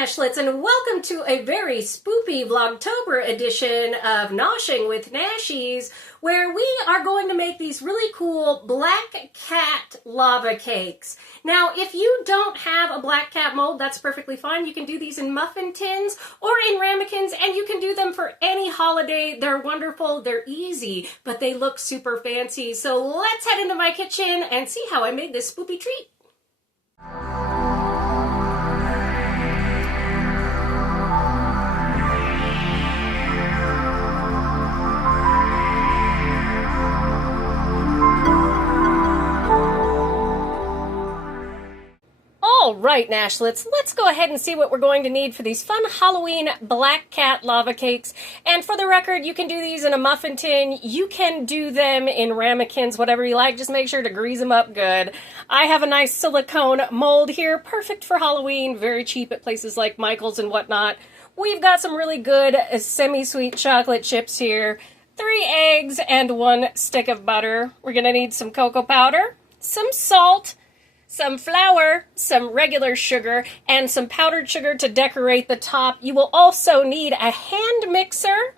Nashlets, and welcome to a very spoopy Vlogtober edition of Noshing with Nashies, where we are going to make these really cool black cat lava cakes. Now, if you don't have a black cat mold, that's perfectly fine. You can do these in muffin tins or in ramekins, and you can do them for any holiday. They're wonderful, they're easy, but they look super fancy. So let's head into my kitchen and see how I made this spoopy treat. All right, Nashlets, let's go ahead and see what we're going to need for these fun Halloween black cat lava cakes. And for the record, you can do these in a muffin tin. You can do them in ramekins, whatever you like. Just make sure to grease them up good. I have a nice silicone mold here, perfect for Halloween, very cheap at places like Michael's and whatnot. We've got some really good semi-sweet chocolate chips here, 3 eggs, and 1 stick of butter. We're going to need some cocoa powder, some salt, some flour, some regular sugar, and some powdered sugar to decorate the top. You will also need a hand mixer,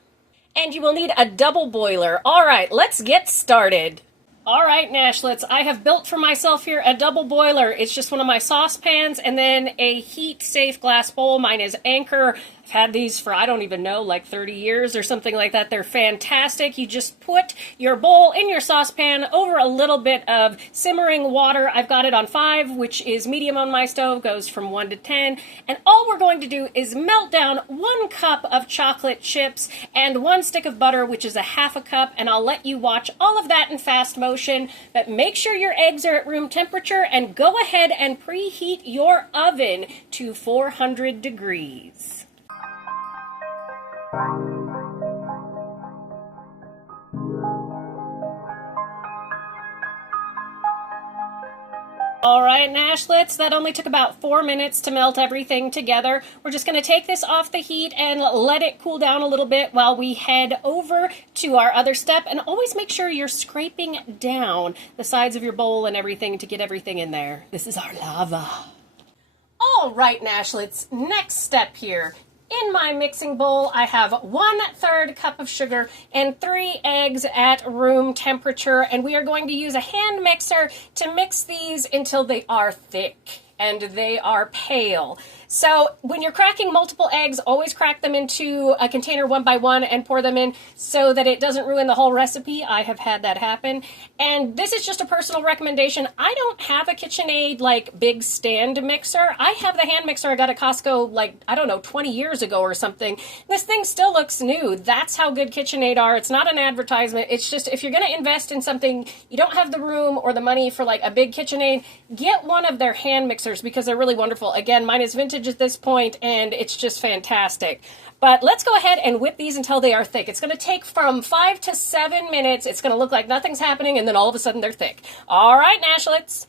and you will need a double boiler. All right, let's get started. All right, Nashlets, I have built for myself here a double boiler. It's just one of my saucepans and then a heat-safe glass bowl. Mine is Anchor. I've had these for, I don't even know, like 30 years or something like that. They're fantastic. You just put your bowl in your saucepan over a little bit of simmering water. I've got it on 5, which is medium on my stove, goes from 1 to 10. And all we're going to do is melt down 1 cup of chocolate chips and 1 stick of butter, which is a ½ a cup. And I'll let you watch all of that in fast motion. But make sure your eggs are at room temperature and go ahead and preheat your oven to 400 degrees. All right, Nashlets, that only took about 4 minutes to melt everything together. We're just going to take this off the heat and let it cool down a little bit while we head over to our other step. And always make sure you're scraping down the sides of your bowl and everything to get everything in there. This is our lava. All right, Nashlets, next step here. In my mixing bowl, I have 1/3 cup of sugar and 3 eggs at room temperature, and we are going to use a hand mixer to mix these until they are thick and they are pale. So when you're cracking multiple eggs, always crack them into a container 1 by 1 and pour them in so that it doesn't ruin the whole recipe. I have had that happen. And this is just a personal recommendation. I don't have a KitchenAid like big stand mixer. I have the hand mixer I got at Costco like, I don't know, 20 years ago or something. This thing still looks new. That's how good KitchenAid are. It's not an advertisement. It's just if you're going to invest in something, you don't have the room or the money for like a big KitchenAid, get one of their hand mixers because they're really wonderful. Again, mine is vintage at this point and it's just fantastic. But let's go ahead and whip these until they are thick. It's going to take from 5 to 7 minutes. It's going to look like nothing's happening and then all of a sudden they're thick. All right, Nashlets.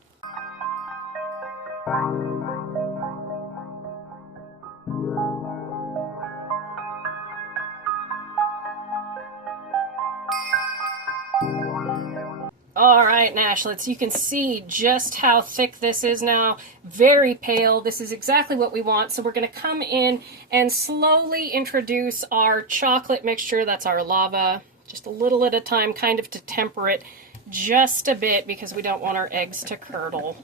All right, Nashlets, you can see just how thick this is now. Very pale. This is exactly what we want. So we're going to come in and slowly introduce our chocolate mixture. That's our lava. Just a little at a time, kind of to temper it just a bit because we don't want our eggs to curdle.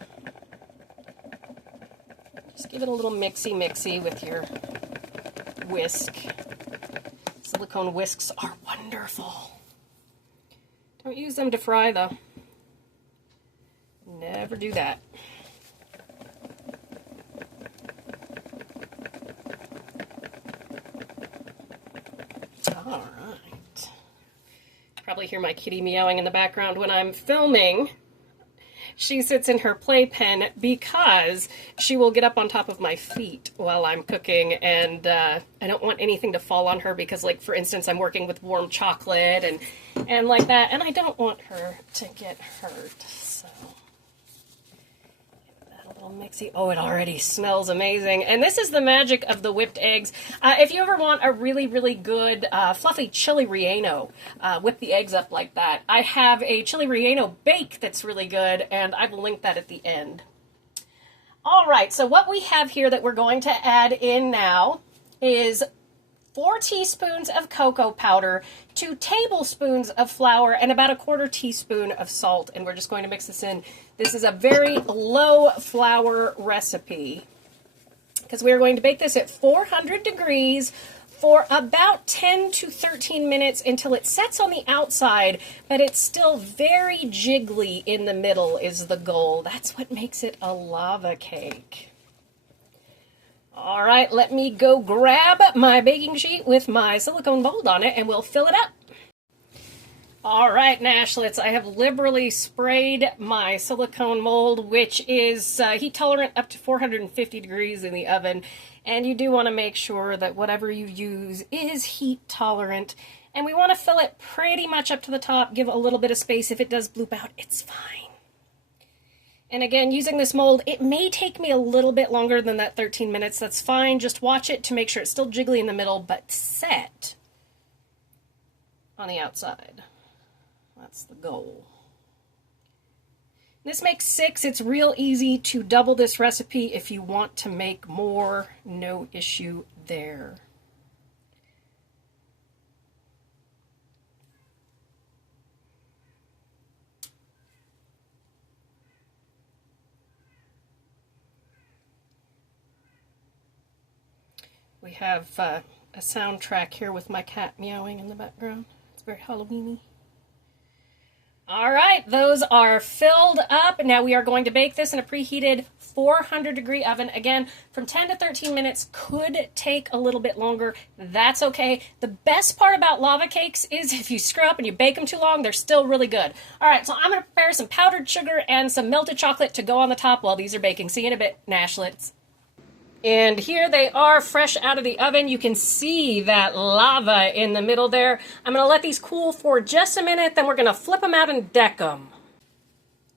Just give it a little mixy-mixy with your whisk. Silicone whisks are wonderful. Don't use them to fry, though. Never do that. All right. Probably hear my kitty meowing in the background when I'm filming. She sits in her playpen because she will get up on top of my feet while I'm cooking, and I don't want anything to fall on her because, like, for instance, I'm working with warm chocolate and like that, and I don't want her to get hurt, so a little mixy. Oh, it already smells amazing. And this is the magic of the whipped eggs. If you ever want a really, really good fluffy chili relleno, whip the eggs up like that. I have a chili relleno bake that's really good, and I will link that at the end. All right, so what we have here that we're going to add in now is 4 teaspoons of cocoa powder, 2 tablespoons of flour, and about 1/4 teaspoon of salt. And we're just going to mix this in. This is a very low flour recipe because we are going to bake this at 400 degrees for about 10 to 13 minutes until it sets on the outside, but it's still very jiggly in the middle is the goal. That's what makes it a lava cake. All right, let me go grab my baking sheet with my silicone mold on it and we'll fill it up. All right, Nashlets, I have liberally sprayed my silicone mold, which is heat tolerant up to 450 degrees in the oven. And you do want to make sure that whatever you use is heat tolerant. And we want to fill it pretty much up to the top, give a little bit of space. If it does bloop out, it's fine. And again, using this mold, it may take me a little bit longer than that 13 minutes. That's fine. Just watch it to make sure it's still jiggly in the middle, but set on the outside. That's the goal. This makes 6. It's real easy to double this recipe if you want to make more. No issue there. We have a soundtrack here with my cat meowing in the background. It's very Halloween-y. All right, those are filled up. Now we are going to bake this in a preheated 400-degree oven. Again, from 10 to 13 minutes. Could take a little bit longer. That's okay. The best part about lava cakes is if you screw up and you bake them too long, they're still really good. All right, so I'm going to prepare some powdered sugar and some melted chocolate to go on the top while these are baking. See you in a bit, Nashlets. And here they are, fresh out of the oven. You can see that lava in the middle there. I'm going to let these cool for just a minute, then we're going to flip them out and deck them.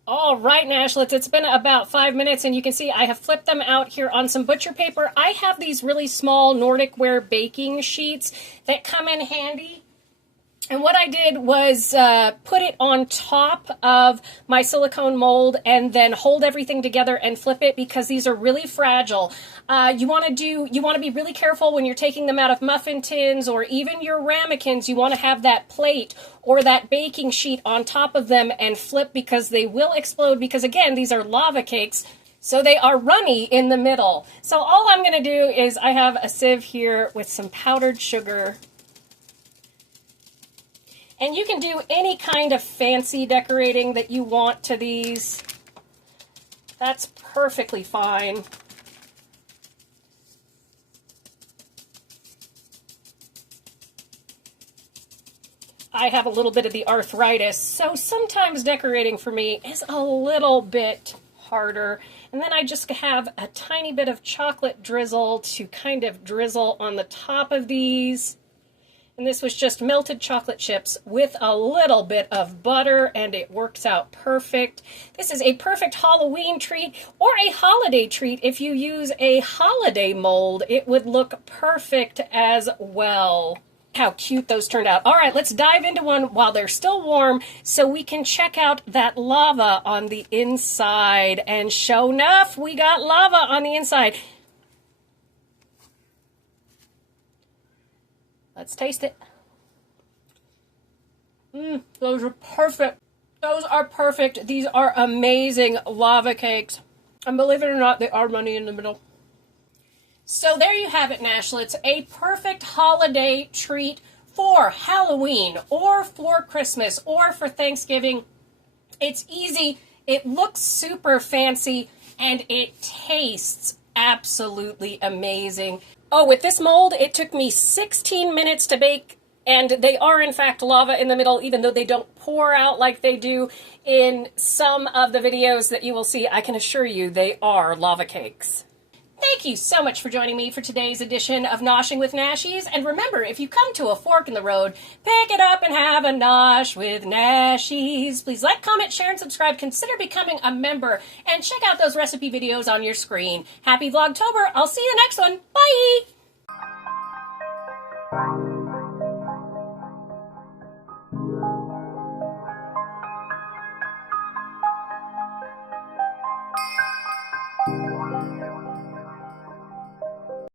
All right, Nashlets, it's been about 5 minutes, and you can see I have flipped them out here on some butcher paper. I have these really small Nordic ware baking sheets that come in handy. And what I did was put it on top of my silicone mold and then hold everything together and flip it because these are really fragile. You want to be really careful when you're taking them out of muffin tins or even your ramekins. You want to have that plate or that baking sheet on top of them and flip because they will explode because, again, these are lava cakes. So they are runny in the middle. So all I'm going to do is I have a sieve here with some powdered sugar. And you can do any kind of fancy decorating that you want to these. That's perfectly fine. I have a little bit of the arthritis, so sometimes decorating for me is a little bit harder. And then I just have a tiny bit of chocolate drizzle to kind of drizzle on the top of these. And this was just melted chocolate chips with a little bit of butter, and it works out perfect. This is a perfect Halloween treat or a holiday treat. If you use a holiday mold, it would look perfect as well. How cute those turned out. All right, let's dive into one while they're still warm so we can check out that lava on the inside. And sure enough, we got lava on the inside. Let's taste it. Those are perfect. Those are perfect. These are amazing lava cakes. And believe it or not, they are runny in the middle. So there you have it, Nashlets. A perfect holiday treat for Halloween or for Christmas or for Thanksgiving. It's easy. It looks super fancy. And it tastes absolutely amazing. Oh, with this mold, it took me 16 minutes to bake, and they are, in fact, lava in the middle, even though they don't pour out like they do in some of the videos that you will see. I can assure you they are lava cakes. Thank you so much for joining me for today's edition of Noshing with Nashies. And remember, if you come to a fork in the road, pick it up and have a nosh with Nashies. Please like, comment, share, and subscribe. Consider becoming a member and check out those recipe videos on your screen. Happy Vlogtober. I'll see you next one. Bye!